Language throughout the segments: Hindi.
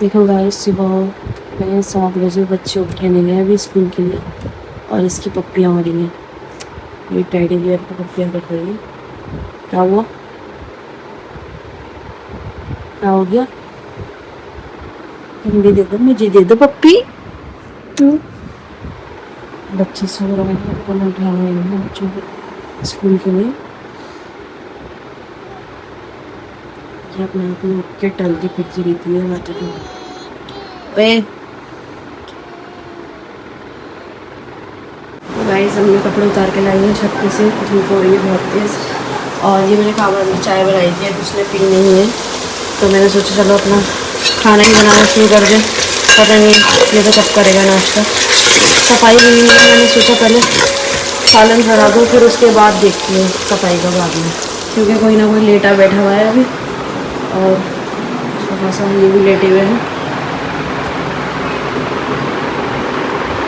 देखो गाइस, सुबह में 7 बजे बच्चे उठे नहीं हैं अभी स्कूल के लिए, और इसकी पप्पियाँ हो रही हैं। ये टेडी बियर की पप्पियाँ कर रही है। क्या हुआ? क्या हो गया? मुझे दे दो, मुझे दे दो पप्पी। बच्चे सो रहे हैं, उन्हें उठा रहे हैं बच्चों को स्कूल के लिए। ये अपने आप में उठ के टलती फिरती रहती है रात को। ओए गाइस, हमने कपड़े उतार के लाए हैं छत पे से, धूप हो रही है बहुत तेज़। और ये मैंने काबा में चाय बनाई थी, अब उसने पी नहीं है, तो मैंने सोचा चलो अपना खाना ही बनाना शुरू कर दें। पता नहीं ये तो कब करेगा नाश्ता। सफाई भी नहीं है, मैंने सोचा पहले सालन चढ़ा दूँ, फिर उसके बाद देखती हूँ सफाई का बाद में, क्योंकि कोई ना कोई लेटा बैठा हुआ है अभी। और थोड़ा सा ये भी लेटे हुए हैं,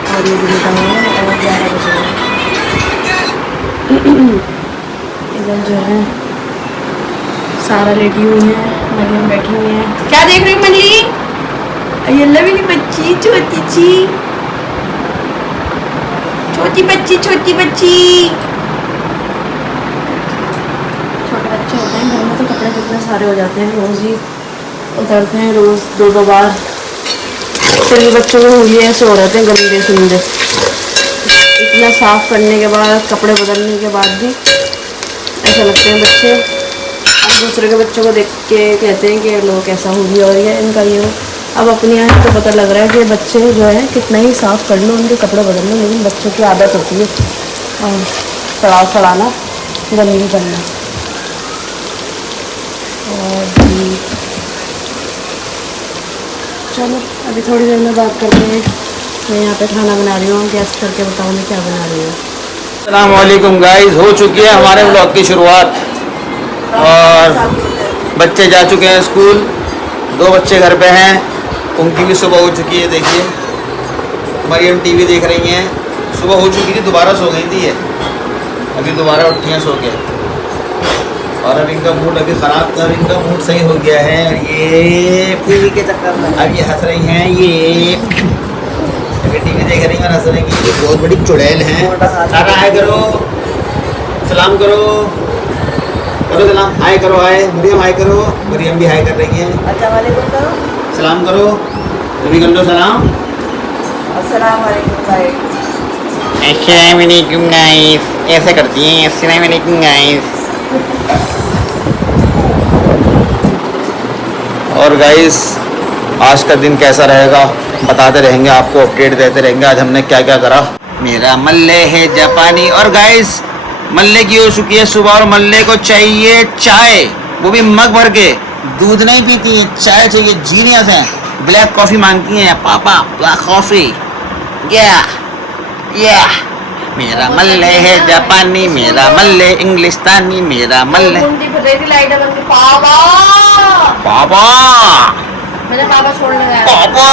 और ये भी लेटा हुआ है। और 11 बजे इधर जो है सारा लेटी हुई है, मरियम बैठी हुई है। क्या देख रही हो मनी? अय्यल्ला मेरी बच्ची, छोटी सी छोटी बच्ची, छोटी बच्ची। छोटे बच्चे होते हैं घर में तो कपड़े कितने सारे हो जाते हैं, रोज़ ही उतरते हैं, रोज़ 2-2 बार। फिर ये बच्चों को हुए ऐसे हो जाते हैं गंदे सुंदे। इतना साफ़ करने के बाद, कपड़े बदलने के बाद भी ऐसा लगते हैं बच्चे। अब दूसरे के बच्चों को देख के कहते हैं कि लोग कैसा हो गया और ये इनका ये हो। अब अपनी आँख को पता लग रहा है कि बच्चे जो है कितना ही साफ़ कर लो, उनके कपड़े बदल लो, लेकिन बच्चों की आदत होती है सड़ाना, गंदगी करना। और चलो अभी थोड़ी देर में बात करते हैं। मैं यहाँ पे खाना बना रही हूँ, गैस करके बताऊँ मैं क्या बना रही हूँ। अस्सलाम वालेकुम गाइस, हो चुकी है हमारे ब्लॉग की शुरुआत और बच्चे जा चुके हैं स्कूल। 2 बच्चे घर पे हैं, उनकी भी सुबह हो चुकी है। देखिए मरियम टीवी देख रही हैं। सुबह हो चुकी थी, दोबारा सो गई थी ये, अभी दोबारा उठी हैं सो के। और अब इनका मूड अभी ख़राब था, अब इनका मूड सही हो गया है। और ये टीवी के चक्कर में अब ये हंस रही हैं, ये टीवी देख रही हैं और हंस रही हैं। ये बहुत बड़ी चुड़ैल हैं। हाय करो, सलाम करो, करो सलाम, हाय करो, हाय मरियम, हाय करो। मरियम भी हाय कर रही है। अच्छा वालेकुम करो, सलाम करो, अभी कर लो सलाम। अस्सलाम वालेकुम भाई। अस्सलाम वालेकुम गाइस, ऐसे करती हैं अस्सलाम वालेकुम गाइस। और गाइस आज का दिन कैसा रहेगा बताते रहेंगे आपको, अपडेट देते रहेंगे आज हमने क्या क्या करा। मेरा मल्ले है जापानी। और गाइस मल्ले की हो चुकी है सुबह, और मल्ले को चाहिए चाय, वो भी मग भर के। दूध नहीं पीती है, चाय चाहिए, जीनियस है। ब्लैक कॉफ़ी मांगती हैं, पापा ब्लैक कॉफ़ी। या मेरा मल्ले है जापानी, मेरा मल्ले इंग्लिस्तानी, मेरा मल्ले। पापा पापा मैंने पापा छोड़ने गया। पापा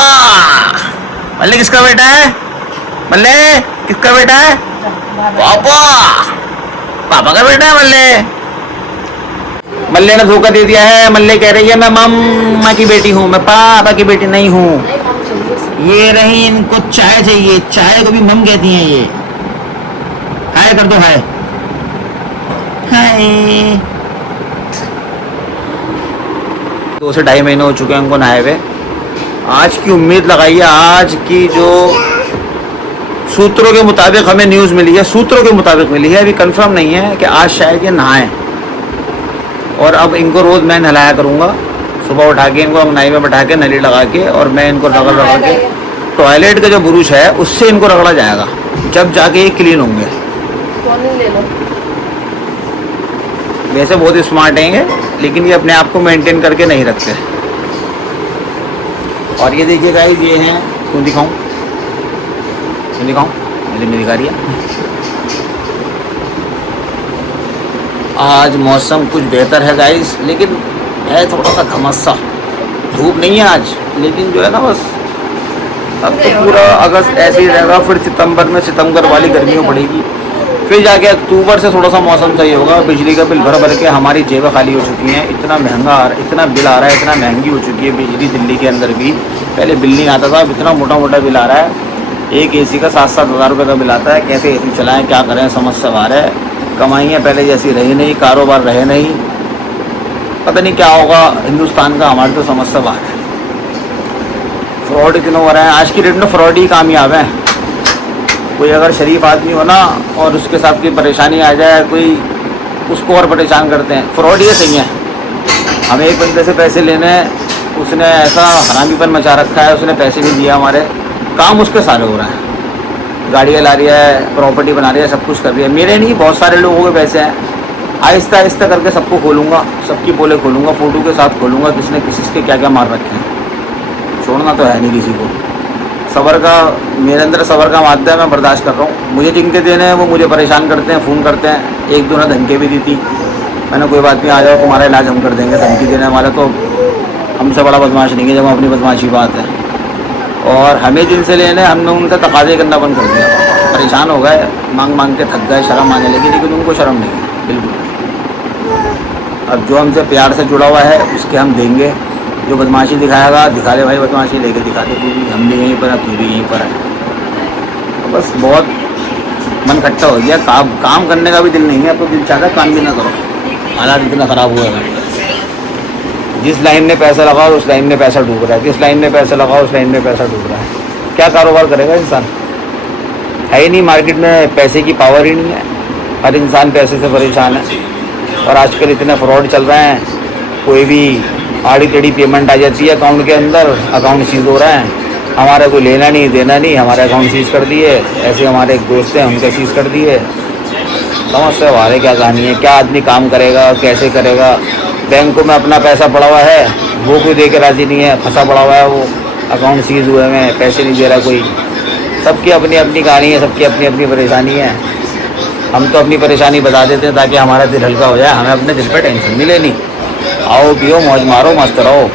मल्ले किसका बेटा है? मल्ले किसका बेटा है? पापा पापा का बेटा है मल्ले। मल्ले ने धोखा दे दिया है। मल्ले कह रही है मैं मम्मा की बेटी हूँ, मैं पापा की बेटी नहीं हूँ। ये रही, इनको चाय चाहिए, चाय को भी मम कहती हैं ये। हाय कर दो, हाय हाय। 2 से 2.5 महीने हो चुके हैं उनको नहाए हुए। आज की उम्मीद लगाइए, आज की जो सूत्रों के मुताबिक हमें न्यूज़ मिली है, सूत्रों के मुताबिक मिली है, अभी कंफर्म नहीं है, कि आज शायद ये नहाएं। और अब इनको रोज़ मैं नहलाया करूँगा, सुबह उठा के इनको अंगनाई में बैठा के नली लगा के, और मैं इनको रगड़ के टॉयलेट का जो बुरुश है उससे इनको रगड़ा जाएगा, जब जाके ये क्लीन होंगे। ले लो। वैसे बहुत स्मार्ट हैं ये, लेकिन ये अपने आप को मेंटेन करके नहीं रखते। और ये देखिए गाइस, ये हैं, क्यों दिखाऊं, मुझे दिखा रही है। आज मौसम कुछ बेहतर है गाइस, लेकिन है थोड़ा सा घमस सा। धूप नहीं है आज, लेकिन जो है ना बस अब तो पूरा अगस्त ऐसे ही रहेगा, फिर सितंबर में सितंबर वाली गर्मियों पड़ेगी, फिर जाके अक्टूबर से थोड़ा सा मौसम सही होगा। बिजली का बिल भर भर के हमारी जेबें खाली हो चुकी हैं। इतना महंगा इतना बिल आ रहा है, इतना महंगी हो चुकी है बिजली दिल्ली के अंदर भी। पहले बिल नहीं आता था, अब इतना मोटा मोटा बिल आ रहा है। एक एसी का 7-7 हज़ार रुपये का बिल आता है। कैसे एसी चलाएं, क्या करें, समझ से बाहर है। कमाइयाँ पहले जैसी रही नहीं, कारोबार रहे नहीं, पता नहीं क्या होगा हिंदुस्तान का, हमारे तो समझ से बाहर है। फ्रॉड इतने हो रहे हैं आज की डेट में, फ्रॉड ही कामयाब है। कोई अगर शरीफ आदमी हो ना और उसके साथ कोई परेशानी आ जाए, कोई उसको और परेशान करते हैं। फ्रॉड ये सही है। हमें एक बंदे से पैसे लेने हैं, उसने ऐसा हरामीपन मचा रखा है, उसने पैसे नहीं दिया हमारे, काम उसके सारे हो रहे हैं। गाड़ियाँ ला रही है, प्रॉपर्टी बना रही है, सब कुछ कर रही है। मेरे नहीं, बहुत सारे लोगों के पैसे हैं। आहिस्ता आहिस्ता करके सबको खोलूँगा, सबकी पोले खोलूँगा, फ़ोटो के साथ खोलूँगा, किसने किसी के क्या क्या मार रखे हैं। छोड़ना तो है नहीं किसी को। सबर का, मेरे अंदर सबर का माध्यम है, मैं बर्दाश्त कर रहा हूँ। मुझे चिंते देने हैं, वो मुझे परेशान करते हैं, फ़ोन करते हैं। एक दो ने धमकी भी दी थी, मैंने कोई बात नहीं, आ जाओ, तुम्हारा इलाज हम कर देंगे। धमकी देने वाला तो हमसे बड़ा बदमाश नहीं है जब हम अपनी बदमाशी बात है। और हमें जिनसे लेने, हमने उनका तकाजे करना बंद कर दिया। परेशान हो गए, मांग मांग के थक गए, शर्म आने लगी, लेकिन उनको शर्म नहीं है बिल्कुल। अब जो हमसे प्यार से जुड़ा हुआ है उसके हम देंगे। जो बदमाशी दिखाएगा, दिखा ले भाई बदमाशी, लेके दिखा दे, तू भी, हम भी यहीं पर है, तू भी यहीं पर है। तो बस बहुत मन खट्टा हो गया, काम करने का भी दिल नहीं है। अब तो दिल चाहता है काम भी ना करो, हालात इतना ख़राब हुआ है। जिस लाइन में पैसा लगाओ उस लाइन में पैसा डूब रहा है, जिस लाइन में पैसा लगाओ उस लाइन में पैसा डूब रहा है। क्या कारोबार करेगा इंसान? है ही नहीं, मार्केट में पैसे की पावर ही नहीं है। हर इंसान पैसे से परेशान है। और आजकल इतने फ्रॉड चल रहे हैं, कोई भी आड़ी टेढ़ी पेमेंट आ जाती है अकाउंट के अंदर, अकाउंट सीज हो रहा है। हमारा कोई लेना नहीं देना नहीं, हमारे अकाउंट सीज कर दिए। ऐसे हमारे एक दोस्त हैं, उनके सीज कर दिए। समझ से हमारे क्या कहानी है, क्या आदमी काम करेगा, कैसे करेगा। बैंकों में अपना पैसा पड़ा हुआ है, वो कोई दे के राज़ी नहीं है, फंसा पड़ा हुआ है वो, अकाउंट सीज हुए हैं, पैसे नहीं दे रहा कोई। सबकी अपनी अपनी कहानी है, सबकी अपनी अपनी परेशानी है। हम तो अपनी परेशानी बता देते हैं ताकि हमारा दिल हल्का हो जाए, हमें अपने दिल पे टेंशन नहीं लेनी। आओ पियो, मौज मारो, मस्त रहो।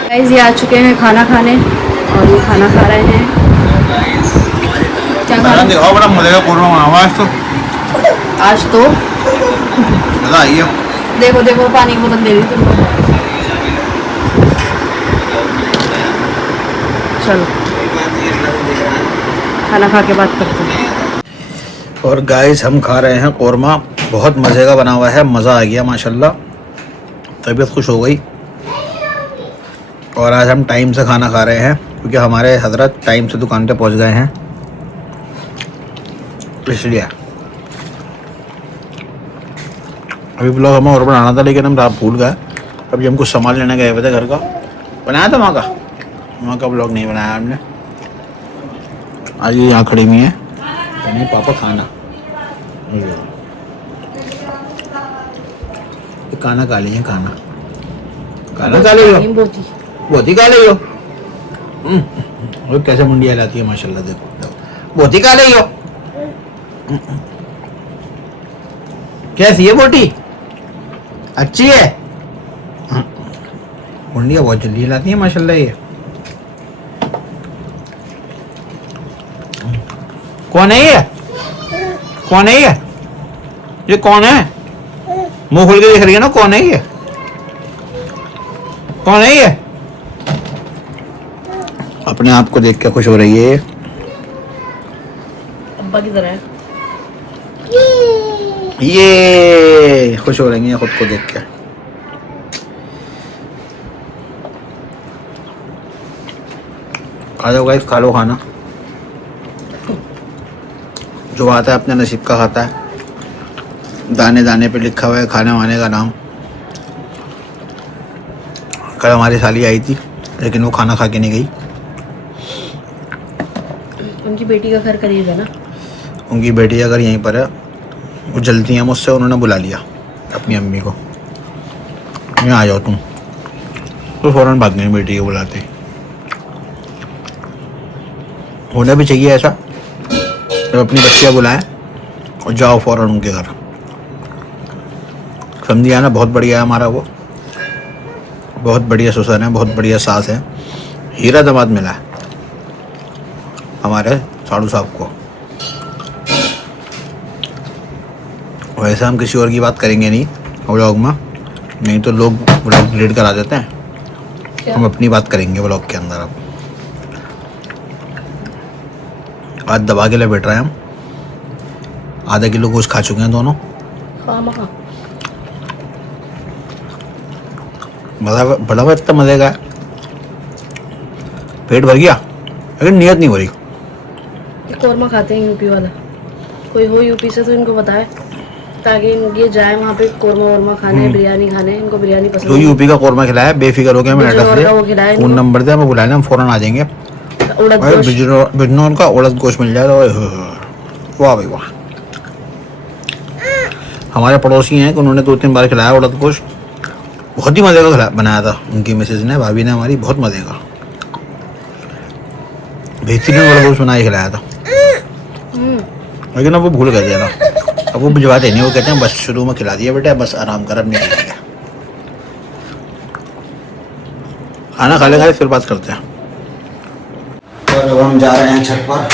गाइस, ये आ चुके हैं खाना खाने और ये खाना खा रहे हैं। क्या खा रहे हैं? दिखाओ बड़ा मजे का कोरमा आवाज तो आज तो मजा आई है। देखो देखो, पानी की बोतल दे दी तुमको। चलो खाना खा के बात करते हैं। और गाइस, हम खा रहे हैं कोरमा, बहुत मज़े का बना हुआ है, मज़ा आ गया माशाल्लाह, तबीयत खुश हो गई। और आज हम टाइम से खाना खा रहे हैं क्योंकि हमारे हजरत टाइम से दुकान पे पहुंच गए हैं, इसलिए। अभी ब्लॉग हमें और बनाना था लेकिन हम रात भूल गए। अभी हम कुछ सामान लेने गए हुए थे घर का, बनाया था वहाँ का ब्लॉग नहीं बनाया हमने। आज ये यहाँ खड़ी हुई है, नहीं पापा खाना खाना खा ली है, खाना खा ले लो, बहुत ही खा ले लो। कैसे मुंडिया लाती है माशाल्लाह, देखो बहुत ही खा ले लो। कैसी है बोटी? अच्छी है। मुंडिया बहुत जल्दी लाती है माशाल्लाह। ये कौन है? ये कौन है? ये कौन है? मुंह खोल के देख रही है ना, कौन है ये? कौन है ये? अपने आप को देख के खुश हो रही है। अब्बा किधर है? ये खुश हो रही है खुद को देख के। खा लो गाइस, खा लो खाना। जो आता है अपने नसीब का खाता है। दाने दाने पे लिखा हुआ है खाने वाने का नाम। कल हमारी साली आई थी लेकिन वो खाना खा के नहीं गई। उनकी बेटी का घर करीब है ना? उनकी बेटी अगर यहीं पर है, वो जलती हैं मुझसे, उन्होंने बुला लिया अपनी अम्मी को, यहाँ आ जाओ तुम, तो फ़ौरन भाग गई बेटी को बुलाते। होना भी चाहिए ऐसा, जब अपनी बच्चियाँ बुलाएं और जाओ फ़ौरन उनके घर। समझिए ना, बहुत बढ़िया है हमारा वो, बहुत बढ़िया ससुर है, बहुत बढ़िया सास है, हीरा दामाद मिला है हमारे साड़ू साहब को। वैसे हम किसी और की बात करेंगे नहीं व्लॉग में, नहीं तो लोग व्लॉग डिलीट करा देते हैं। हम अपनी बात करेंगे व्लॉग के अंदर। अब आज दबा के लपेट रहे हैं हम। आधा किलो गोश्त खा चुके हैं दोनों। मज़ा बड़ा हुआ, इतना मज़े का है। पेट भर गया लेकिन नियत नहीं हो रही। कौरमा खाते हैं यूपी वाला, कोई हो यूपी से तो इनको बताए ताकि ये जाए वहाँ पे कौरमा वौरमा खाने, बिरयानी खाने। इनको बिरयानी पसंद तो है। यूपी का कौरमा खिलाया, बेफिक्र हो गया। मैं बिजनौर का वो खिलाया फ़ोन नंबर दे, मैं बुला लें, हम फ़ौरन आ जाएंगे। उड़द भाई गोश्त। बिजनौर का उड़द गोश्त मिल जाए तो वाह भाई वाह। हमारे पड़ोसी हैं कि उन्होंने 2-3 बार खिलाया उड़द गोश्त। बहुत ही मज़े का बनाया था उनकी मिसेज ने, भाभी ने हमारी, बहुत मज़े का बेहतरीन उड़द गोश्त बना के खिलाया था। लेकिन अब वो भूल गए थे ना, अब वो भिजवाते नहीं। वो कहते हैं बस शुरू में खिला दिया बेटा, बस आराम कर, अब नहीं खिलाएंगे। खाना खा लेगा फिर बात करते हैं। और अब हम जा रहे हैं छत पर।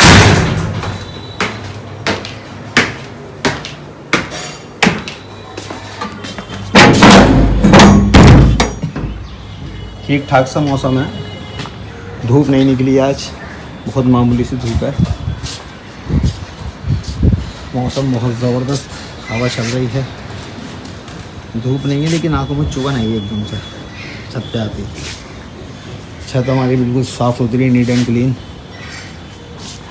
ठीक ठाक सा मौसम है, धूप नहीं निकली आज, बहुत मामूली सी धूप है। मौसम बहुत ज़बरदस्त, हवा चल रही है, धूप नहीं है लेकिन आंखों में चुभन आई है एकदम से छत पे आती। छत हमारी बिल्कुल साफ़ सुथरी, नीट एंड क्लीन।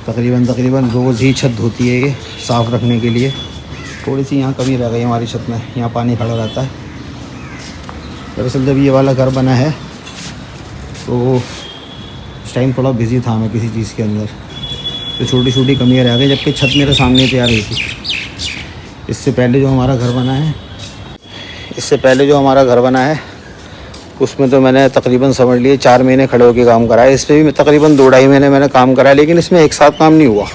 तकरीबन रोज़ ही छत धोती है ये साफ़ रखने के लिए। थोड़ी सी यहाँ कमी रह गई हमारी छत में, यहाँ पानी खड़ा रहता है। दरअसल जब ये वाला घर बना है तो उस टाइम थोड़ा बिज़ी था मैं किसी चीज़ के अंदर, तो छोटी छोटी कमियाँ रह गई, जबकि छत मेरे सामने तैयार हुई थी। इससे पहले जो हमारा घर बना है उसमें तो मैंने तकरीबन समझ लिए 4 महीने खड़े होकर काम करा है। इस पर भी तकरीबन 2-2.5 महीने मैंने काम करा है, लेकिन इसमें एक साथ काम नहीं हुआ।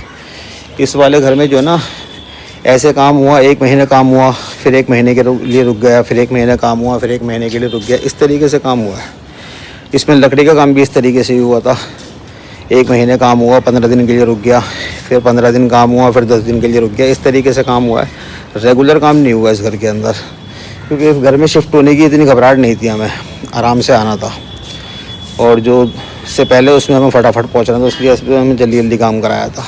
इस वाले घर में जो ना ऐसे काम हुआ, 1 महीने काम हुआ, फिर 1 महीने के लिए रुक गया, फिर 1 महीने काम हुआ, फिर 1 महीने के लिए रुक गया, इस तरीके से काम हुआ है। इसमें लकड़ी का काम भी इस तरीके से ही हुआ था। 1 महीने काम हुआ, 15 दिन के लिए रुक गया, फिर 15 दिन काम हुआ, फिर 10 दिन के लिए रुक गया, इस तरीके से काम हुआ है। रेगुलर काम नहीं हुआ इस घर के अंदर, क्योंकि इस घर में शिफ्ट होने की इतनी घबराहट नहीं थी, हमें आराम से आना था। और जो इससे पहले उसमें हमें फटाफट पहुंचना था, इसलिए इस पर हमें जल्दी काम कराया था।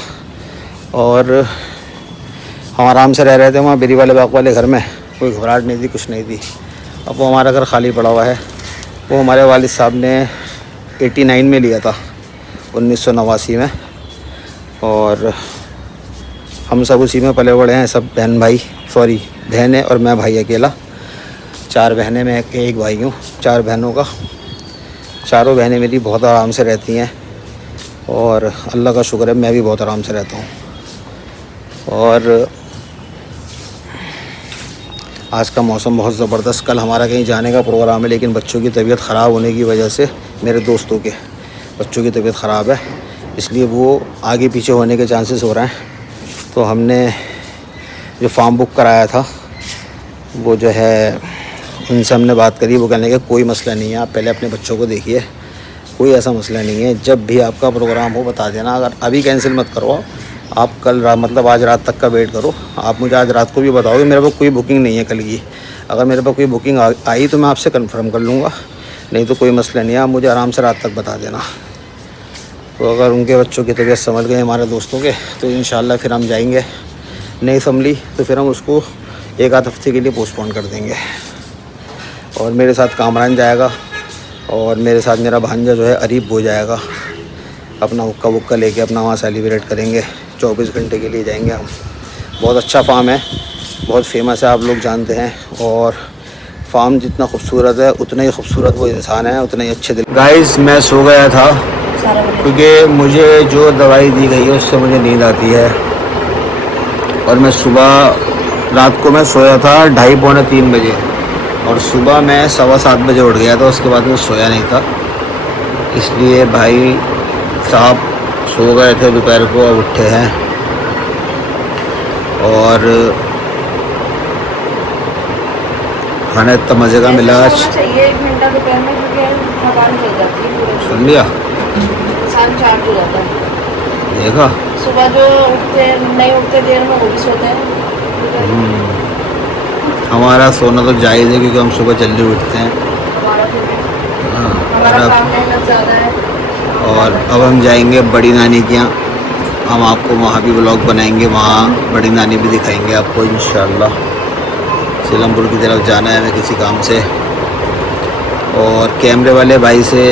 और हम आराम से रह रहे थे वहाँ बेरी वाले बाग वाले घर में, कोई घबराहट नहीं थी, कुछ नहीं थी। अब वो हमारा घर खाली पड़ा हुआ है। वो हमारे वालिद साहब ने 89 में लिया था, 1989 में, और हम सब उसी में पले बड़े हैं, सब बहन है और मैं भाई अकेला। 4 बहनें, मैं एक भाई हूँ। 4 बहनों का, चारों बहनें मेरी बहुत आराम से रहती हैं और अल्लाह का शुक्र है मैं भी बहुत आराम से रहता हूँ। और आज का मौसम बहुत ज़बरदस्त। कल हमारा कहीं जाने का प्रोग्राम है, लेकिन बच्चों की तबीयत ख़राब होने की वजह से, मेरे दोस्तों के बच्चों की तबीयत ख़राब है, इसलिए वो आगे पीछे होने के चांसेस हो रहे हैं। तो हमने जो फार्म बुक कराया था वो जो है, उनसे हमने बात करी। वो कहने के कोई मसला नहीं है, आप पहले अपने बच्चों को देखिए, कोई ऐसा मसला नहीं है। जब भी आपका प्रोग्राम हो बता देना, अगर अभी कैंसिल मत करो आप, कल मतलब आज रात तक का वेट करो। आप मुझे आज रात को भी बताओगे, मेरे पास कोई बुकिंग नहीं है कल की। अगर मेरे पास कोई बुकिंग आई तो मैं आपसे कंफर्म कर लूँगा, नहीं तो कोई मसला नहीं है, आप मुझे आराम से रात तक बता देना। तो अगर उनके बच्चों की तबीयत संभल गई हमारे दोस्तों के, तो इंशाल्लाह फिर हम जाएंगे। नहीं संभली तो फिर हम उसको 1-8 हफ्ते के लिए पोस्टपोन कर देंगे। और मेरे साथ कामरान जाएगा और मेरे साथ मेरा भांजा जो है अरीब हो जाएगा। अपना हुक्का वुक्का लेके अपना वहाँ सेलिब्रेट करेंगे। 24 घंटे के लिए जाएंगे हम। बहुत अच्छा फार्म है, बहुत फेमस है, आप लोग जानते हैं। और फार्म जितना खूबसूरत है उतना ही खूबसूरत वो इंसान है, उतना ही अच्छे दिल। गाइस मैं सो गया था क्योंकि मुझे जो दवाई दी गई है उससे मुझे नींद आती है। और मैं रात को मैं सोया था 2:30-3 बजे, और सुबह मैं 7:15 बजे उठ गया था। उसके बाद मैं सोया नहीं था, इसलिए भाई साहब सो गए थे दोपहर को, अब उठे हैं। और खाना इतना मज़े का मिला आज। चाहिए 1 घंटा दोपहर में, क्योंकि थकान चल जाती है पूरे। सुन लिया, इंसान चार्ज हो जाता है। देखा सुबह जो नहीं उठते देर में वो भी सोते हैं। हमारा सोना तो जायज़ है क्योंकि हम सुबह जल्दी उठते हैं। हमारा फिर भी हाँ, हमारा काम मेहनत ज़्यादा है। और अब हम जाएंगे बड़ी नानी के यहाँ। हम आपको वहाँ भी व्लॉग बनाएंगे, वहाँ बड़ी नानी भी दिखाएंगे आपको इंशाल्लाह। सीलमपुर की तरफ जाना है हमें किसी काम से। और कैमरे वाले भाई से,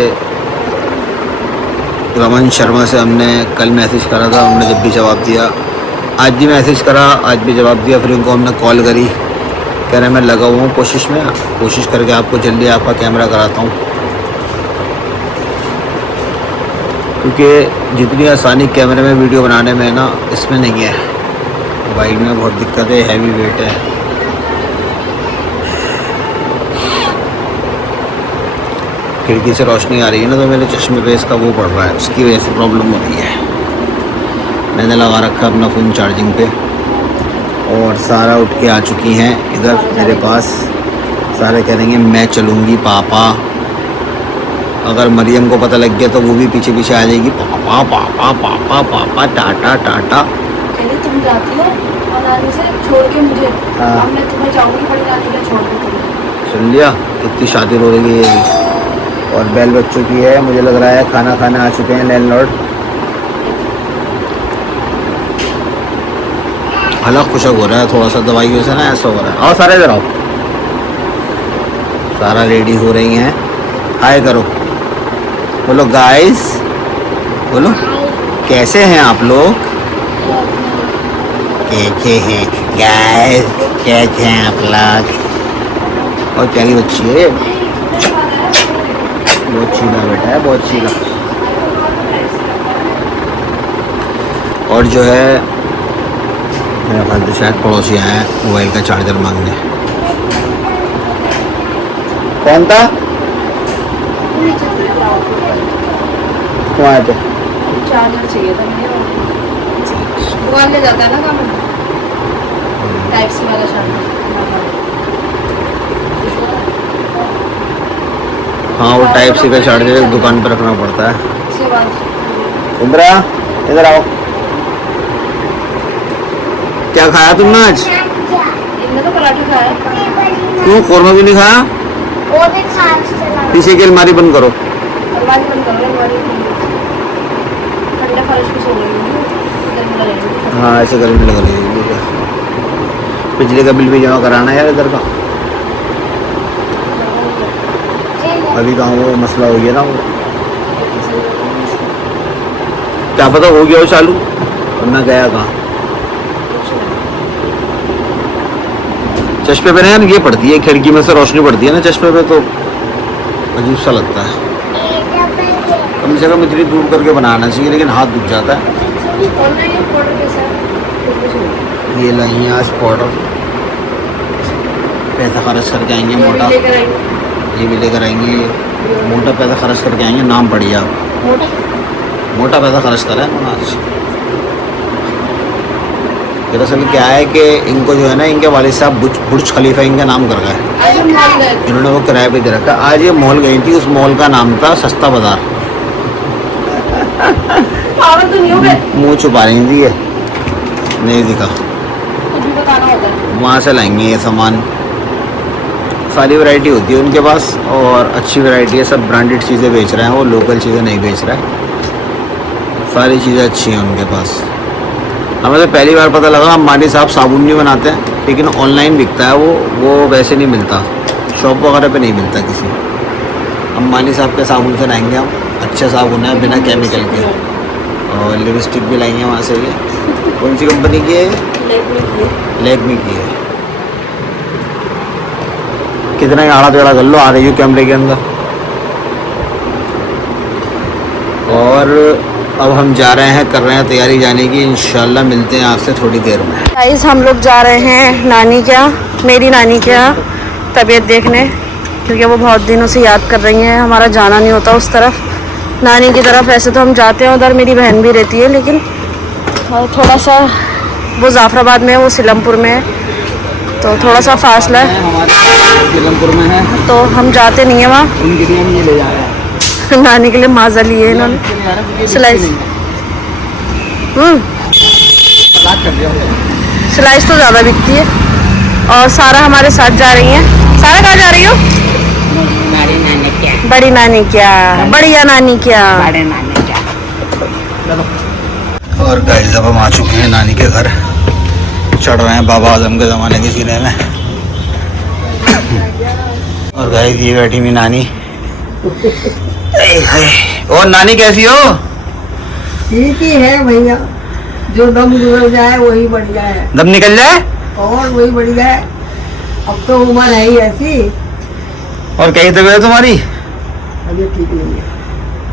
रमन शर्मा से हमने कल मैसेज करा था, हमने जब भी जवाब दिया, आज भी मैसेज करा, आज भी जवाब दिया। फिर उनको हमने कॉल करी, कह रहे मैं लगा हुआ हूँ कोशिश में, कोशिश करके आपको जल्दी आपका कैमरा कराता हूँ। क्योंकि जितनी आसानी कैमरे में वीडियो बनाने में है ना, इसमें नहीं है। मोबाइल में बहुत दिक्कत है, हैवी वेट है। खिड़की से रोशनी आ रही है ना, तो मेरे चश्मे पे इसका वो पड़ रहा है, उसकी वजह से प्रॉब्लम हो रही है। मैंने लगा रखा अपना फ़ोन चार्जिंग पे। और सारा उठ के आ चुकी हैं इधर मेरे पास। सारे कह रही हैं मैं चलूँगी पापा। अगर मरियम को पता लग गया तो वो भी पीछे पीछे आ जाएगी, पापा पापा पापा पापा, टाटा टाटा। कहते तुम जाती हो और नानी से छोड़ के मुझे, हाँ। अब मैं तुम्हें जाऊँगी बड़ी नानी के छोड़ के तुम्हें। सुन लिया कितनी शादी हो रही है ये। और बैल बच्चों की है, मुझे लग रहा है खाना खाने आ चुके हैं लैंडलॉर्ड। हलक खुशक हो रहा है थोड़ा सा, दवाइयों से ना ऐसा हो रहा है। और सारे इधर आओ, सारा रेडी हो रही हैं। हाय करो, बोलो गाइस, बोलो कैसे हैं आप लोग, कैसे हैं गाइस, कैसे हैं आप लोग। और प्यारी बच्ची है, बहुत चीला बेटा है, बहुत चीला। और जो है मेरा ख्याल तो शायद पड़ोसी आए हैं मोबाइल का चार्जर मांगने। कौन था वहाँ पे? चार्जर चाहिए था मुझे, दुकान ले जाता है ना काम, टाइप सी वाला चार्जर। हाँ वो टाइप सी का चार्जर दुकान पर रखना पड़ता है। इसके बाद इधर आओ। क्या खाया तुमने आज? इनने तो पराठा खाया, क्यों कौरमा भी नहीं खाया? पीछे की अलमारी बंद करो। अलमारी बंद करो, अलमारी ठंडे फर्श पे सो गई हूँ, इधर में लगेगी। हाँ ऐसे गर्मी लग रही है। ठीक है, बिजली का बिल भी जमा कराना है यार इधर का। अभी कहाँ वो मसला हो गया ना, वो क्या पता हो गया हो चालू, और मैं गया कहाँ। चश्मे पे ना यार ये पड़ती है, खिड़की में से रोशनी पड़ती है ना चश्मे पे, तो अजीब सा लगता है। कम से कम इतनी दूर करके बनाना चाहिए, लेकिन हाथ दुख जाता है। और ना ये पाउडर कैसा है? ये लाई आज पाउडर, पैसा खर्च करके आएंगे मोटा। लेकर आएंगे, ये भी लेकर आएंगे, मोटा पैसा खर्च करके आएंगे। नाम बढ़िया, मोटा पैसा खर्च करा है ना आज। दरअसल क्या है कि इनको जो है ना, इनके वालिद साहब बुर्ज खलीफा इनका नाम कर गए। आज हम मॉल गए थे। इन्होंने वो किराए पे दे रखा। आज ये मॉल गई थी, उस मॉल का नाम था सस्ता बाजार। पागल तो नहीं हो गए? मुँह छुपा रही थी ये, नहीं दिखा। कुछ भी बताना होता है। वहाँ से लाएंगे ये सामान। सारी वैरायटी होती है उनके पास, और अच्छी वैरायटी है। सब ब्रांडेड चीज़ें बेच रहे हैं, वो लोकल चीज़ें नहीं बेच रहे हैं। सारी चीज़ें अच्छी हैं उनके पास। हमें तो पहली बार पता लगा, अम्बानी साहब साबुन नहीं बनाते हैं, लेकिन ऑनलाइन बिकता है वो वैसे नहीं मिलता, शॉप वगैरह पे नहीं मिलता किसी। अम्बानी साहब के साबुन से लाएंगे हम, अच्छे साबुन है बिना केमिकल के। और लिपस्टिक भी लाएंगे वहाँ से। ये कौन सी कंपनी की है? लैक्मे की है। कितना ही आड़ा टेढ़ा कर लो, आ रही हो कैमरे के अंदर। और अब हम जा रहे हैं, कर रहे हैं तैयारी जाने की। इंशाल्लाह मिलते हैं आपसे थोड़ी देर में। गाइस हम लोग जा रहे हैं नानी के यहाँ, मेरी नानी के यहाँ तबीयत देखने, क्योंकि वो बहुत दिनों से याद कर रही हैं। हमारा जाना नहीं होता उस तरफ, नानी की तरफ। ऐसे तो हम जाते हैं, उधर मेरी बहन भी रहती है, लेकिन थोड़ा सा वो जाफराबाद में है, वो सीलमपुर में है, तो थोड़ा सा फासला है, हमारे सीलमपुर में है, तो हम जाते नहीं हैं वहाँ। उनके लिए हम ये ले जा रहे हैं। नानी के लिए माजा लिए इन्होंने, स्लाइस। सलाद कर दिया। स्लाइस तो ज़्यादा बिकती है, और सारा हमारे साथ जा रही है। सारा कहाँ जा रही हो? बड़ी नानी क्या, बड़ी नानी क्या, बढ़िया नानी क्या। बड़े नानी क्या। और गाइस अब हम आ चुके हैं नानी के घर, चढ़ रहे हैं बाबा आजम के ज़माने के सीने में। और गाइस ये बैठी हुई नानी। और नानी कैसी हो? ठीक ही है भैया, जो दम गुजर जाए वही बढ़िया है। दम निकल जाए और वही बढ़िया है, अब तो उम्र है ही ऐसी। और कैसी तबीयत है तुम्हारी? तबीयत ठीक नहीं है।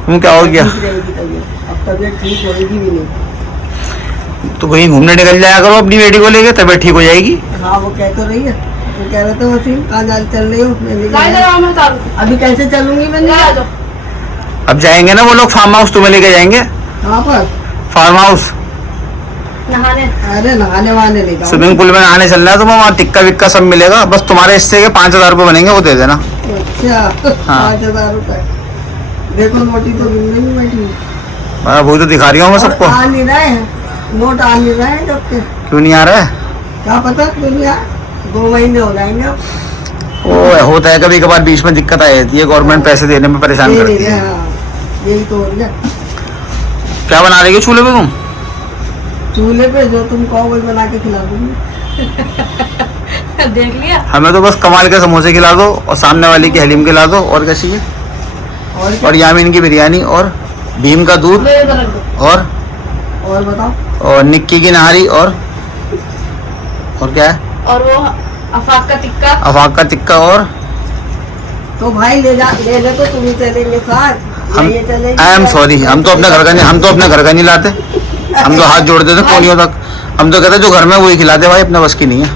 तुम क्या हो गया? ठीक रहेगी तबीयत, अब तबीयत ठीक होगी भी नहीं। तो कहीं घूमने निकल जाया करो अपनी बेटी को लेके, तबीयत ठीक हो जाएगी। हाँ वो कह तो रही है, वो कह रहे थे वसीम कहाँ चल रही हो? मैंने ला कहा, जाओ, मैं उतार दूँ। अभी कैसे चलूंगी मैं? ले आ जाओ। अब जाएंगे ना वो लोग फार्म हाउस, तुम्हें लेके जाएंगे कहाँ पर? Farm house. नहाने। अरे नहाने वहाने ले जाओ। स्विमिंग पूल में नहाने चल रहा है, तुम्हें वहाँ टिक्का विक्का सब मिलेगा। बस तुम्हारे हिस्से के 5,000 रुपये बनेंगे, वो दे देना। अच्छा हाँ। 5,000 रुपए। देखो नोटी तो गिनने नहीं बैठी। वही तो दिखा रही हूँ मैं सबको। आ नहीं रहे हैं, नोट आ नहीं रहे हैं जब के। क्यों नहीं आ रहा है? क्या पता दुनिया 2 महीने हो जाएंगे अब। वो होता है कभी कभार, बीच में दिक्कत आ जाती है, गवर्नमेंट पैसे देने में परेशान दे करती रही है। हाँ, यही तो हो गया। क्या बना रही हो चूल्हे पे तुम? चूल्हे पे जो तुम कहो वही बना के खिला दूंगी। देख लिया। हमें तो बस कमाल के समोसे खिला दो और सामने वाली की हलीम खिला दो, और क्या चाहिए? और क्या? और यामीन की बिरयानी और भीम का दूध ले इधर रख दो। और बताओ। और निक्की की नहारी और क्या है? और वो अफाक का टिक्का। अफाक का टिक्का। और तो भाई ले ले तो तुम ही चलेंगे साथ। हम ये चलेंगे। आई एम सॉरी, हम तो अपने घर का नहीं लाते। हम तो हाथ जोड़ देते कोनियों तक। हम तो कहते जो घर में वही खिलाते, भाई अपने बस की नहीं है।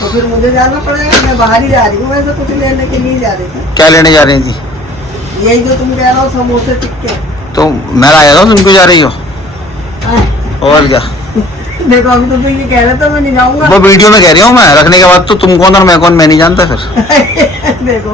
तो फिर मुझे जाना पड़ेगा, मैं बाहर ही जा रही हूँ, वैसे कुछ लेने के लिए जा रही थी। क्या लेने जा रही थी? यही जो तुम कह रहे हो समोसे टिक्के। तो मैं आया था, तुम क्यों जा रही हो? हाँ। और क्या? देखो अभी तो तुम ये कह रहे थे मैं नहीं जाऊंगा। वो वीडियो में कह रही हूँ मैं, रखने के बाद तो तुम कौन और मैं कौन, मैं नहीं जानता फिर। देखो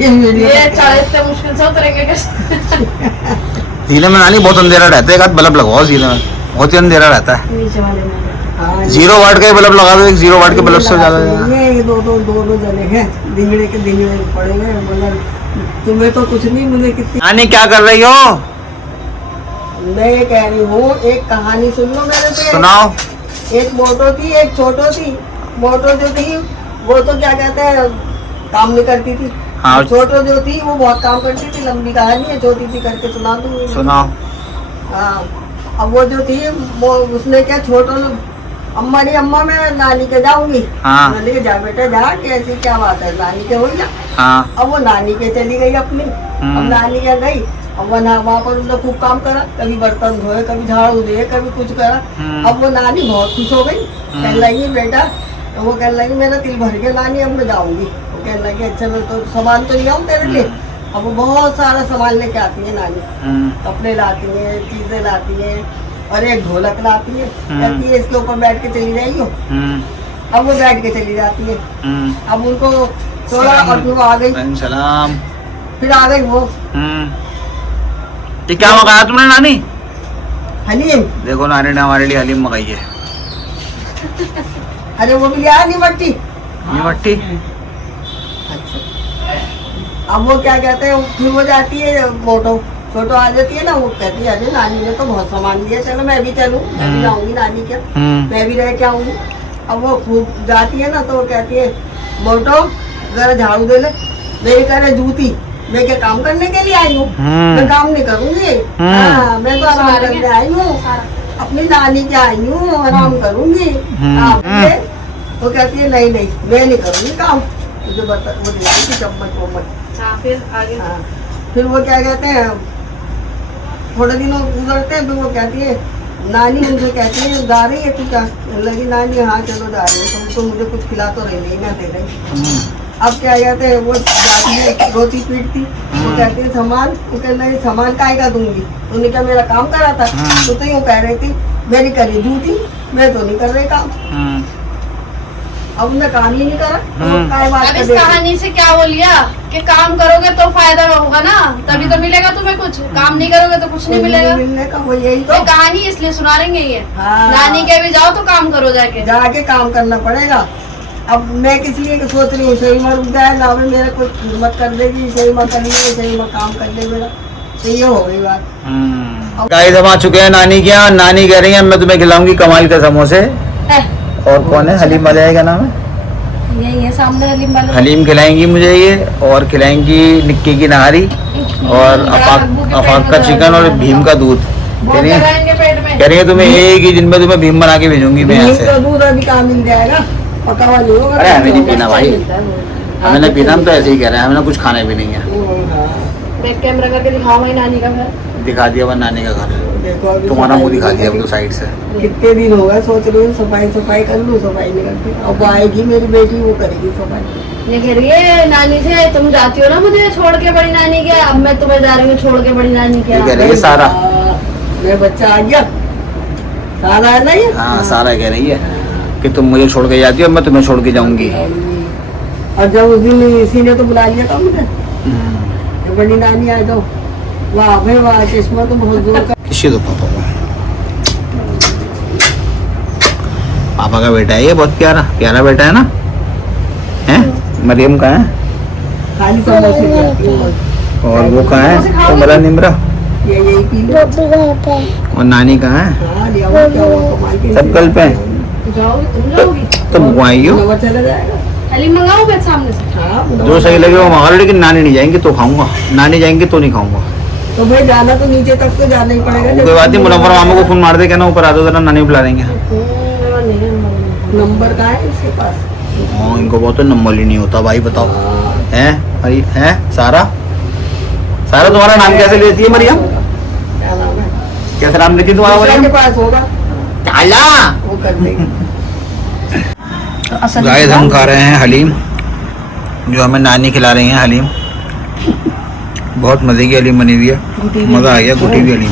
ये वीडियो ये चाले इतने मुश्किल से उतरेंगे कैसे? जीले में नानी बहुत अंधेरा रहता है, एक आध बल्ब लगाओ जीले में, बहुत ही अंधेरा रहता है। नीचे वाले में। हाँ, 0 वाट का ही बल्ब लगा दो, एक 0 वाट के बल्ब से ज्यादा ये दोनों जने हैं, दिंगड़े के दिंगड़े पड़ेंगे। मगर तुम्हें तो कुछ नहीं, मुझे कितनी। नानी क्या कर रही हो? मैं ये कह रही हूँ एक कहानी सुन लो मेरे से। सुनाओ। एक मोटो थी एक छोटो थी। मोटो जो थी वो तो क्या कहते हैं काम नहीं करती थी। हाँ। छोटो जो थी वो बहुत काम करती थी। लंबी कहानी है, छोटी सी करके सुना दूंगी। सुनाओ। हाँ। अब वो जो थी वो उसने क्या, छोटो ने अम्मा नहीं, अम्मा मैं नानी के जाऊंगी। हाँ। नानी के जा बेटा जा, कैसी क्या बात है, नानी के हो गया। हाँ। अब वो नानी के चली गई अपनी। अब नानी के गई, अब वहाँ पर उसने खूब काम करा, कभी बर्तन धोए, कभी झाड़ू दिए, कभी कुछ करा। अब वो नानी बहुत खुश हो गई, कहने लगी बेटा, तो वो कहने लगी मेरा दिल भर गया नानी, अब मैं जाऊंगी। वो कहने लगी अच्छा मैं तो सामान तो ले आऊँ तेरे लिए। अब वो बहुत सारा सामान लेके आती है नानी, कपड़े लाती है, चीजें लाती है, और एक ढोलक लाती है। कहती है इसके ऊपर बैठ के चली जाइयो। अब वो बैठ के चली जाती है। अब उनको थोड़ा, और फिर वो आ गई, सलाम। फिर आ गई वो ये क्या मंगाया तुमने नानी? हलीम। देखो नानी ने हमारे लिए हलीम मंगाई है। अरे वो भी लिया नहीं मट्टी। ये मट्टी। अच्छा। अब वो क्या कहते हैं, फिर वो जाती है मोटो, छोटो आ जाती है ना, वो कहती है अरे नानी ने तो बहुत सामान दिया, चलो मैं भी चलूँ, मैं भी जाऊंगी नानी के, मैं भी रह के आऊंगी। अब वो खूब जाती है ना, तो वो कहती है मोटो जरा झाड़ू दे ले। मेरी कह रहे जूती, मैं क्या काम करने के लिए आई हूँ? मैं काम नहीं करूंगी। हाँ, मैं तो आराम करने आई हूँ, अपनी नानी के आई हूँ, आराम करूंगी। वो कहती है नहीं नहीं मैं नहीं करूंगी काम, मुझे बता, वो दिलाती चम्मच वम्मच। हाँ, फिर आगे। हाँ। फिर वो क्या कहते हैं, थोड़े दिनों गुजरते हैं, फिर वो कहती है नानी, मुझे कहती है जा रही है तू क्या? लगी नानी हाँ चलो जा रही है, तुम तो मुझे कुछ खिला तो रही ना दे रही। अब क्या कहते हैं, वो रोटी पीटती, वो कहती है सामान, वो कहना है सामान काय का दूंगी, तूने क्या मेरा काम करा था? तू तो यूँ कह रही थी मेरी करी जूती, मैं तो नहीं कर रही काम। अब उन्हें काम ही नहीं करा, तो काय बात अब इस कर रही? कहानी से क्या बोल लिया कि काम करोगे तो फायदा होगा ना, तभी तो मिलेगा तुम्हें कुछ। काम नहीं करोगे तो कुछ नहीं मिलेगा। मिलने का वो यही तो। ये कहानी इसलिए सुना रहे हैं ये। हाँ। नानी के भी जाओ तो काम करो जाके। जाके काम करना पड़ेगा। अब मैं किसी लिए सोच रही हूँ सही माँ रुक जाए ना, मेरा कोई खिदमत कर देगी, सही माँ कर लीजिए, सही माँ काम कर दे मेरा, तो ये हो गई बात। गाइस हम आ चुके हैं नानी के यहाँ। नानी कह रही है मैं तुम्हें खिलाऊंगी कमाल के समोसे। और कौन है? हलीम वाले है, क्या नाम है? यही है सामने हलीम वाला। हलीम खिलाएंगी मुझे ये, और खिलाएंगी निक्की की नहारी, और अफाक का चिकन, और भीम का दूध। कह रही है तुम्हें एक ही दिन में तुम्हें भीम बना के भेजूंगी मैं यहाँ से। दूध अभी कहाँ मिल जाएगा, पका हुआ नहीं होगा। अरे हमें नहीं पीना भाई, हमें नहीं पीना, हम तो ऐसे ही कह रहे हैं, हमें कुछ खाने भी नहीं है। बैक कैमरा करके दिखाओ भाई नानी का घर। दिखा दिया वह नानी का घर, देखो अभी तुम्हारा मुंह दिखा दिया अब तो साइड से। कितने दिन हो गए सोच रही हूँ सफाई कर लूँ, सफाई नहीं करती। अब आएगी मेरी बेटी, वो करेगी सफाई। ये कह रही है नानी से तुम जाती हो ना मुझे छोड़ के बड़ी नानी के, अब मैं तुम्हें जा रही हूँ छोड़ के बड़ी नानी के। ये कह रही है सारा, मेरा बच्चा आ गया, सारा है ना ये। हाँ सारा कह रही है कि तुम मुझे छोड़ के जाती हो, मैं तुम्हें छोड़ के जाऊंगी। और जब उस दिन इसी ने तो बुला लिया था मुझे, बड़ी नानी आ जाओ, वाह भाई वाह, चश्मा तो बहुत जोर का। किसी दो पापा को, पापा का बेटा है ये, बहुत प्यारा प्यारा बेटा है ना। है मरियम कहाँ है? खाली समोसे खाती हूँ। और वो कहाँ है? उमरा निमरा। ये यही पी लो। और नानी कहाँ है? हाँ लिया हुआ, क्या हुआ, कमाल की। सब कल पे हैं। जाओगी तुम जाओगी? तुम वो आई हो, नंबर चला जाएगा। हलीम मंगाओ फिर सामने से। हाँ जो सही लगे वो मंगा लो, लेकिन नानी नहीं जाएंगे तो खाऊंगा, नानी जाएंगे तो नहीं खाऊंगा। तो भाई जाना तो नीचे तक तो जाना ही पड़ेगा। कोई बात नहीं, मुनव्वर मामा को फोन मार दे, कहना ऊपर आ दो जरा, नानी बुला देंगे। नंबर कहाँ है इसके पास? हाँ इनको बहुत नंबर ही नहीं होता भाई, बताओ। है अरे है सारा, सारा तुम्हारा नाम कैसे लेती है मरियम? क्या नाम है? कैसे नाम लेती है तुम्हारा के मरियम? पास होगा, काला। वो कर देगी। गाइस हम खा रहे हैं हलीम, जो हमें नानी खिला रही हैं हलीम। बहुत मजे की हलीम बनी हुई है, मजा आ गया। गुटी भी हलीम,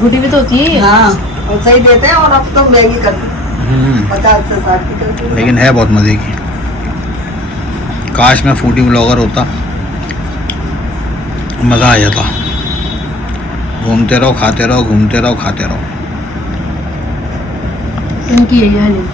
गुटी भी तो होती है। हाँ और सही देते हैं, और अब तो महंगी करते हैं, 50 से 60 की करते हैं। लेकिन है बहुत मजे की। काश मैं फूडी ब्लॉगर होता, मजा आ जाता। घूमते रहो खाते रहो, घूमते रहो खाते रहो। इनकी है ये हलीम।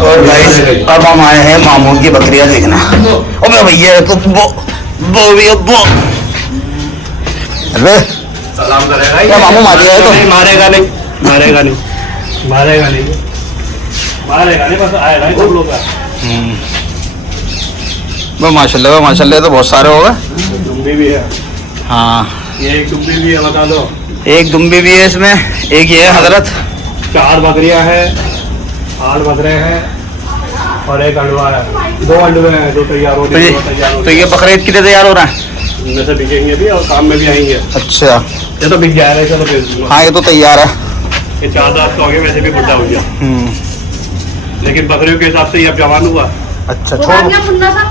और गाइस अब हम आए हैं मामू की बकरियां देखना। ओ मैं भैया तो वो अरे सलाम करेगा क्या मामू मारेगा तो? नहीं मारेगा नहीं, मारेगा नहीं, मारेगा नहीं, मारेगा नहीं, बस आएगा ही सब लोग का। वो माशाल्लाह तो बहुत सारे हो गए। दुम्बी भी है। हाँ ये एक दुम्बी भी है, बता दो। एक दुम्बी भी है इसमें, एक ये है हजरत। 4 बकरियां हैं, 8 बकरे हैं और एक अंडवा है। 2 अंडवे हैं जो तैयार हो रहे हैं। तो ये बकरीद के लिए तैयार हो रहा है? इनमें से बिकेंगे भी और काम में भी आएंगे। अच्छा ये तो बिक जाएगा, इसे तो बेच दूंगा। हाँ ये तो तैयार है। ये 4 दांत का हो गया, वैसे भी बुढ़ा हो गया, लेकिन बकरियों के हिसाब से ये अब जवान हुआ। अच्छा वो छोड़ गया मुन्ना सा।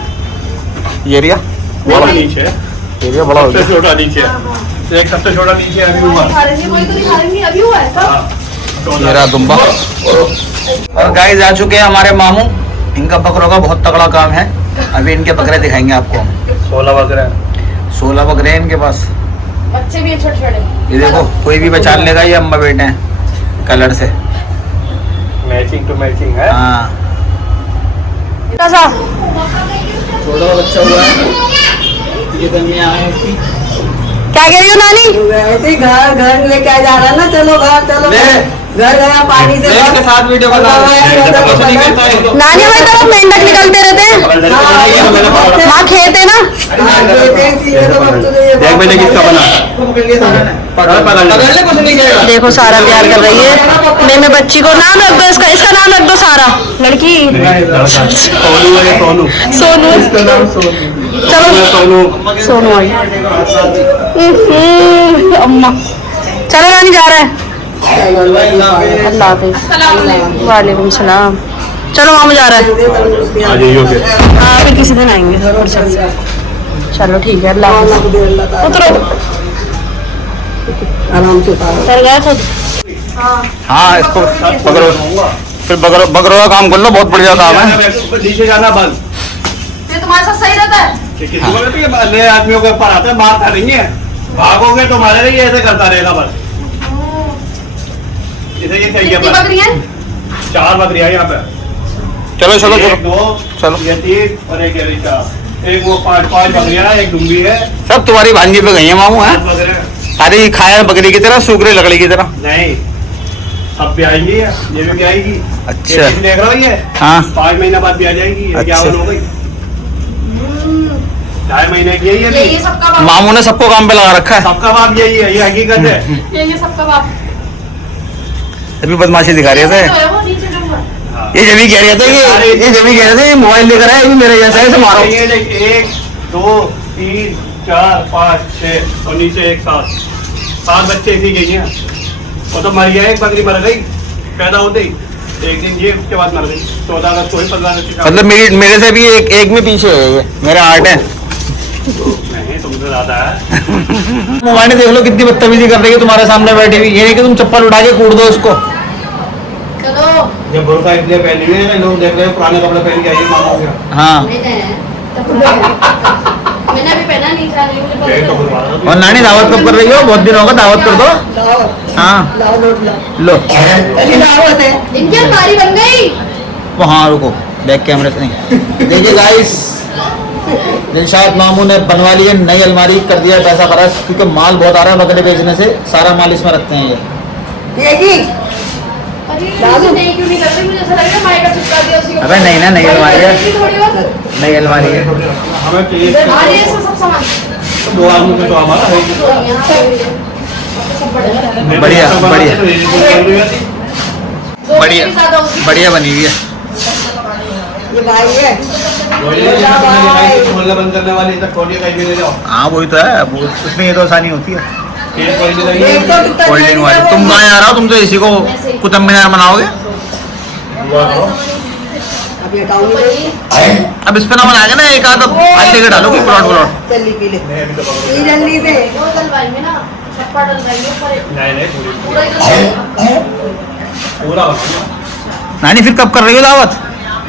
ये रिया, वो नीचे है, ये रिया बड़ा हो सबसे गया। छोटा नीचे है, एक सबसे छोटा नीचे अभी हुआ। दिखा रही थी, वही तो दिखा रही थी, अभी हुआ है सब। मेरा दुम्बा। और गाइस आ चुके हैं हमारे मामू, इनका बकरों का बहुत तगड़ा काम है। अभी इनके बकरे दिखाएंगे आपको हम। 16 बकरे हैं। 16 बकरे हैं इनके पास। बच्चे भी है छोटे छोटे। ये देखो कोई भी पहचान लेगा, ये अम्मा बेटे हैं कलर से। मैचिंग टू मैचिंग है। हाँ सा छोटा बच्चा हुआ है, ये दुनिया है इसकी। क्या कह रही हो नानी? ऐसे घर लेके आ जा रहा ना, चलो घर चलो, घर गया पानी से के साथ वीडियो बना नानी हमारी तरफ मेंढक निकलते रहते हैं, माँ खेत है ना। देख मैंने किसका बना। देखो सारा प्यार कर रही है मेरे बच्ची को। नाम रख दो इसका, इसका नाम रख दो सारा। लड़की सोनू है, सोनू। सोनू। इसका नाम सोनू। चलो सोनू। सोनू आई। अम्मा चलो नानी जा रहा है। अल्लाह हाफिज। वालेकुम सलाम। चलो मामू जा रहा है। आ जाइए फिर। हाँ फिर किसी दिन आएंगे। चलो ठीक है, अल्लाह हाफिज। उतरो। आराम से उतारो। चल गए खुद। हाँ इसको बकरो, फिर बकरों का काम कर लो, बहुत बढ़िया काम है। नीचे जाना बंद। ये तुम्हारे साथ सही रहता है। किसी को नए आदमियों के ऊपर आता है, मार करेंगे, भागोगे तो मारे रहेंगे, ऐसे करता रहेगा बस। इसे ये चाहिए कितनी बस। बकरियां? 4 बकरियां हैं यहाँ पे। चलो चलो एक, चलो 2, चलो। ये 3 और एक ये 4। एक वो 5 बकरियां हैं, एक डुंगी है। सब तुम्हारी भांजी पे गई है मामू है। 5 बकरियां। अरे ये खाया बकरी की तरह, सूखरे लकड़ी की तरह। नहीं, अब भी आएंगी, ये भी आएगी। अच्छा। ये देख रहा हो ये? हाँ 5 महीने बाद भी आ जाएगी। ये क्या अच्छा। हो गई? 2.5 महीने की है ये ये भी। सबका बाप। मामू ने सबको काम पे लगा रखा है। सबका बाप यही है, ये हकीकत है। ये सबका बाप। अभी बदमाशी दिखा रहे थे। तो है वो नीचे डूबा। हाँ। ये जमी कह रहे थे, ये जमी कह रहे थे मोबाइल लेकर आए, ये भी मेरे जैसा है, इसे मारो। ये देख, 1, 2, 3, 4, 5, 6 और नीचे एक 7 बच्चे इसी के हैं। वो तो मर गया, एक बकरी मर गई पैदा होते ही। एक दिन ये, उसके बाद मर गई। 14 अगस्त को ही 15 अगस्त को। मतलब मेरे से भी एक में पीछे है ये, मेरा आर्ट है। नहीं, तुमसे ज्यादा है। मोबाइल देख लो कितनी बदतमीजी कर रही है तुम्हारे सामने बैठी हुई। ये नहीं कि तुम चप्पल उठा के कूट दो उसको। चलो। जब बुर्का इसलिए पहनी हुई है ना, लोग देख रहे हैं पुराने कपड़े पहन के आइए, मालूम हो गया। हाँ मैंने अभी पहना नहीं था, नहीं मुझे पेट तो पता खुलवा दो। और नानी दावत कब कर रही हो? बहुत दिन होगा, दावत कर दो। लाओ हाँ लाओ लोट लाओ। लो अरे दावत है। इनकी अलमारी बन गई। वो हाँ रुको, बैक कैमरे से नहीं। देखिए गाइस, दिलशाद मामू ने बनवा ली है नई अलमारी, कर दिया पैसा खर्च, क्योंकि माल बहुत आ रहा है बकरे बेचने से। सारा माल इसमें रखते हैं ये। ये जी अरे नहीं क्यों नहीं करते? मुझे ऐसा लग रहा है माइक का चिपका दिया उसी को। अबे नहीं ना, नई अलमारी है। थोड़ी बहुत। नई अलमारी है। हमें चाहिए अरे ये सब सामान। 2 आदमी से तो हमारा है। बढ़िया, बढ़िया। दो बढ़िया के साथ होगी। बढ़िया बनी हुई है। ये भाई है। मोहल्ला बंद करने वाली तक खोलिए, कहीं भी ले जाओ। हाँ वही तो है, वो उसमें ये तो आसानी होती है। तेल खोल के एक जाइए। तो कितना कोल्ड ड्रिंक वाली। तुम कहाँ आ रहा हो? तुम तो इसी को कुतुब मीनार बनाओगे। अब ये टाउन अब इस पे ना बनाएंगे ना, एक आध आटे के डालोगे प्लॉट प्लॉट। चली पी ले। नहीं, अभी तो पकड़ो। पी जल्दी से। दो डलवाएंगे ना, छप्पर डलवाएंगे ऊपर एक। नहीं, पूरा ही डलवाएंगे। पूरा बनाओ। नानी फिर कब कर रही हो दावत?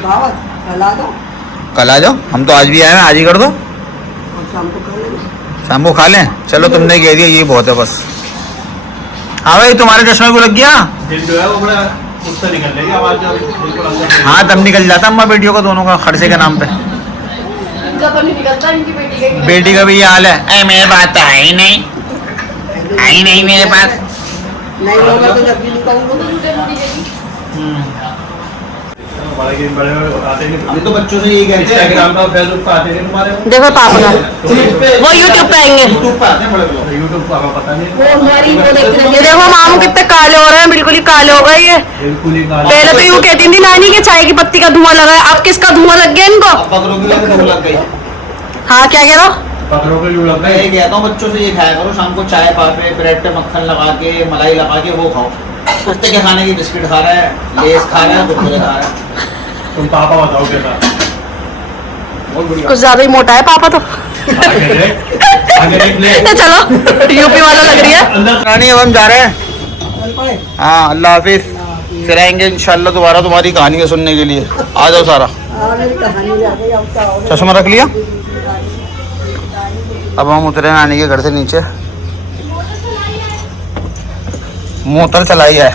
दावत खिला दो कल आ जाओ, हम तो आज भी आए हैं, आज ही कर दो। और शाम को खा लेंगे। शाम को खा लें। चलो तुमने कह दिया, ये बहुत है बस। हाँ भाई, तुम्हारे चश्मे को लग गया। दिल जो है वो बड़ा उससे निकल जाएगी आवाज, जब बिल्कुल अंदर। हाँ तब निकल जाता अम्मा बेटियों का, दोनों का खर्चे के नाम पे। इनका तो नहीं निकलता, इनकी बेटी का ही निकलता। बेटी का भी ये हाल है। ऐ मेरे पास तो है ही नहीं, है ही नहीं मेरे पास। नहीं होगा तो जब भी निकालूंगा। तो झूठे मूठी देगी। बड़े बताते नहीं। हम तो बच्चों से यही कहते हैं। इंस्टाग्राम पर, फेसबुक पर आते नहीं तुम्हारे। देखो पापा का। वो YouTube पे आएंगे। यूट्यूब पे आते हैं बड़े लोग। यूट्यूब पर हमें पता नहीं। वो हमारी वो देख रहे ये देखो मामू कितने काले हो रहे हैं, बिल्कुल ही काले हो गए ये। बिल्कुल ही गाली। पहले तो यूँ कहती थी नानी के चाय की पत्ती का धुआं लगा है, अब किसका धुआं लग गया इनको? अब बकरों की लत लग गई। हाँ क्या कह रहा हो? बकरों के लू लग मैं गए। ये कहता हूँ बच्चों से ये खाया करो, शाम को चाय पापे ब्रेड पे मक्खन लगा के मलाई लगा के वो खाओ। कुत्ते के खाने की बिस्किट खा रहा है, लेस खा रहा है, कुरकुरे खा रहा है। तुम पापा बताओ कैसा। बहुत बढ़िया। कुछ ज्यादा ही मोटा है पापा तो। आगे देख ले। तो चलो यूपी वाला लग रही है। अंदर रानी अब हम जा रहे हैं। हैं। हाँ अल्लाह हाफिज। फिर आएंगे इंशाल्लाह दोबारा तुम्हारी कहानियाँ सुनने के लिए। आ जाओ सारा। मेरी कहानी आ गई, अब क्या होगा? चश्मा रख लिया। अब हम उतरे नानी के घर से नीचे। मोटर चलाई है।